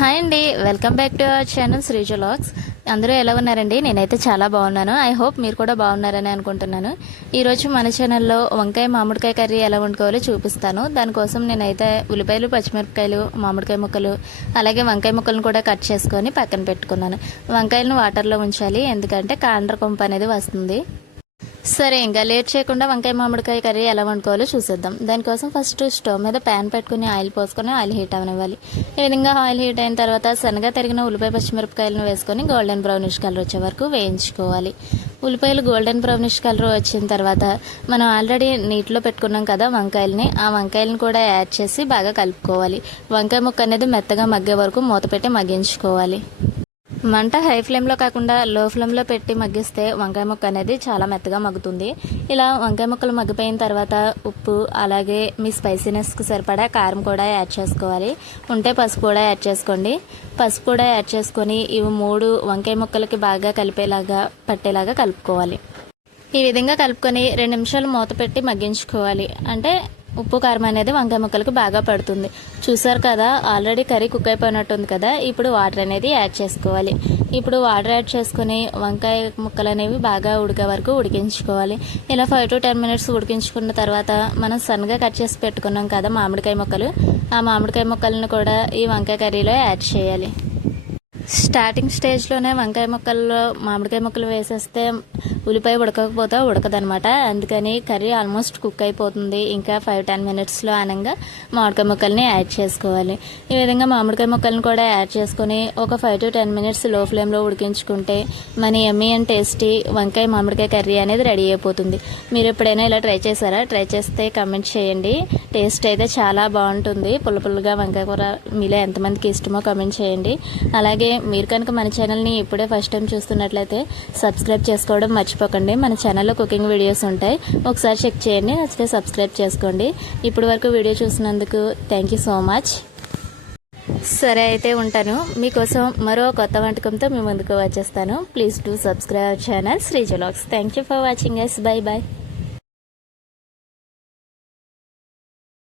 Hi అండి, welcome back to our channel Sreeja vlogs. అందరూ ఎలా ఉన్నారండి? నేనైతే చాలా బాగున్నాను. ఐ హోప్ మీరు కూడా బాగున్నారని అనుకుంటున్నాను. ఈరోజు మన ఛానల్లో వంకాయ మామిడికాయ కర్రీ ఎలా వండుకోవాలో చూపిస్తాను. దానికోసం నేనైతే ఉల్లిపాయలు, పచ్చిమిరపకాయలు, మామిడికాయ ముక్కలు, అలాగే వంకాయ ముక్కలను కూడా కట్ చేసుకొని పక్కన పెట్టుకున్నాను. వంకాయలను వాటర్లో ఉంచాలి, ఎందుకంటే కాండ్ర కొంప అనేది వస్తుంది. సరే, ఇంకా లేట్ చేయకుండా వంకాయ మామిడికాయ కర్రీ ఎలా వండుకోవాలో చూసేద్దాం. దానికోసం ఫస్ట్ స్టవ్ మీద ప్యాన్ పెట్టుకుని ఆయిల్ పోసుకొని ఆయిల్ హీట్ అవనివ్వాలి. ఈ విధంగా ఆయిల్ హీట్ అయిన తర్వాత సన్నగా తరిగిన ఉల్లిపాయ పచ్చిమిరపకాయలను వేసుకొని గోల్డెన్ బ్రౌనిష్ కలర్ వచ్చే వరకు వేయించుకోవాలి. ఉల్లిపాయలు గోల్డెన్ బ్రౌనిష్ కలర్ వచ్చిన తర్వాత మనం ఆల్రెడీ నీటిలో పెట్టుకున్నాం కదా వంకాయలని, ఆ వంకాయలను కూడా యాడ్ చేసి బాగా కలుపుకోవాలి. వంకాయ ముక్క అనేది మెత్తగా మగ్గే వరకు మూత పెట్టి మగ్గించుకోవాలి. మంట హై ఫ్లేమ్లో కాకుండా లో ఫ్లేమ్లో పెట్టి మగ్గిస్తే వంకాయ ముక్క అనేది చాలా మెత్తగా మగ్గుతుంది. ఇలా వంకాయ ముక్కలు మగ్గిపోయిన తర్వాత ఉప్పు, అలాగే మీ స్పైసీనెస్కి సరిపడా కారం కూడా యాడ్ చేసుకోవాలి. ఉంటే పసుపు కూడా యాడ్ చేసుకోండి. పసుపు కూడా యాడ్ చేసుకొని ఇవి 3 వంకాయ ముక్కలకి బాగా కలిపేలాగా పట్టేలాగా కలుపుకోవాలి. ఈ విధంగా కలుపుకొని 2 నిమిషాలు మూత పెట్టి మగ్గించుకోవాలి. అంటే ఉప్పు కారం అనేది వంకాయ ముక్కలకు బాగా పడుతుంది. చూసారు కదా, ఆల్రెడీ కర్రీ కుక్ అయిపోయినట్టుంది కదా. ఇప్పుడు వాటర్ అనేది యాడ్ చేసుకోవాలి. ఇప్పుడు వాటర్ యాడ్ చేసుకుని వంకాయ ముక్కలు అనేవి బాగా ఉడికే వరకు ఉడికించుకోవాలి. ఇలా 5 to 10 minutes ఉడికించుకున్న తర్వాత మనం సన్నగా కట్ చేసి పెట్టుకున్నాం కదా మామిడికాయ ముక్కలు, ఆ మామిడికాయ ముక్కలను కూడా ఈ వంకాయ కర్రీలో యాడ్ చేయాలి. స్టార్టింగ్ స్టేజ్లోనే వంకాయ ముక్కల్లో మామిడికాయ ముక్కలు వేసేస్తే ఉల్లిపాయ ఉడకకపోతే ఉడకదనమాట. అందుకని కర్రీ ఆల్మోస్ట్ కుక్ అయిపోతుంది. ఇంకా 5-10 minutesలో అనగా మామిడికాయ ముక్కల్ని యాడ్ చేసుకోవాలి. ఈ విధంగా మామిడికాయ ముక్కల్ని కూడా యాడ్ చేసుకొని ఒక 5 to 10 minutes లో ఫ్లేమ్లో ఉడికించుకుంటే మన యమ్మీ అండ్ టేస్టీ వంకాయ మామిడికాయ కర్రీ అనేది రెడీ అయిపోతుంది. మీరు ఎప్పుడైనా ఇలా ట్రై చేశారా? ట్రై చేస్తే కమెంట్ చేయండి. టేస్ట్ అయితే చాలా బాగుంటుంది. పుల్లపుల్లగా వంకాయ కూర మీలో ఎంతమందికి ఇష్టమో కమెంట్ చేయండి. అలాగే మీరు కనుక మన ఛానల్ని ఇప్పుడే ఫస్ట్ టైం చూస్తున్నట్లయితే సబ్స్క్రైబ్ చేసుకోవడం మర్చిపోకండి. మన ఛానల్లో కుకింగ్ వీడియోస్ ఉంటాయి, ఒకసారి చెక్ చేయండి. నచ్చితే సబ్స్క్రైబ్ చేసుకోండి. ఇప్పటి వరకు వీడియో చూసినందుకు థ్యాంక్ యూ సో మచ్. సరే అయితే ఉంటాను. మీకోసం మరో కొత్త వంటకంతో మీ ముందుకు వచ్చేస్తాను. Please do subscribe channel Sreeja vlogs. Thank you for watching guys. Bye bye.